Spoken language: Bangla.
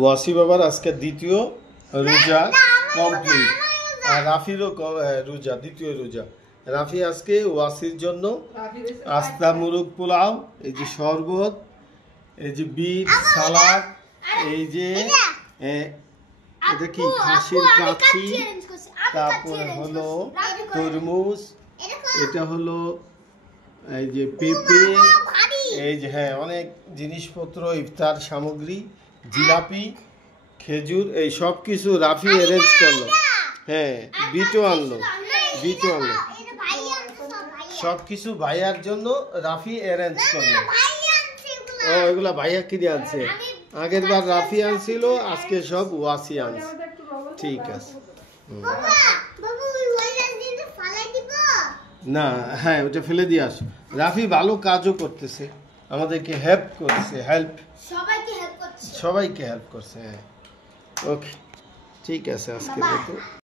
ওয়াসি বাবার আজকে দ্বিতীয় রোজা কমপ্লিট, আর রাফিরও রোজা, দ্বিতীয় রোজা। রাফি আজকে ওয়াসির জন্য আস্তা মুরগ পোলাও, এই যে শরবত, এই যে বিট সালাদ, এই যে এটা কি খাসির কাচ্চি, তারপরে হলো তরমুজ, এটা হলো এই যে পেঁপে, এই যে হ্যাঁ অনেক জিনিসপত্র, ইফতার সামগ্রী, জিলাপি, খেজুর, এই সব কিছু রাফি অ্যারেঞ্জ করলো। হ্যাঁ বিটও আনলো, সব কিছু ভাইয়ার জন্য রাফি অ্যারেঞ্জ করলো। ও এগুলা ভাইয়া কিনে আনছে, আগের বার রাফি আনছিল, আজকে সব ওয়াসি আনছে। ঠিক আছে না, হ্যাঁ ওটা ফেলে দিয়ে আসো। রাফি ভালো কাজও করতেছে, আমাদেরকে হেল্প করছে, সবাইকে হেল্প করছে। হ্যাঁ ওকে ঠিক আছে আজকে মতো।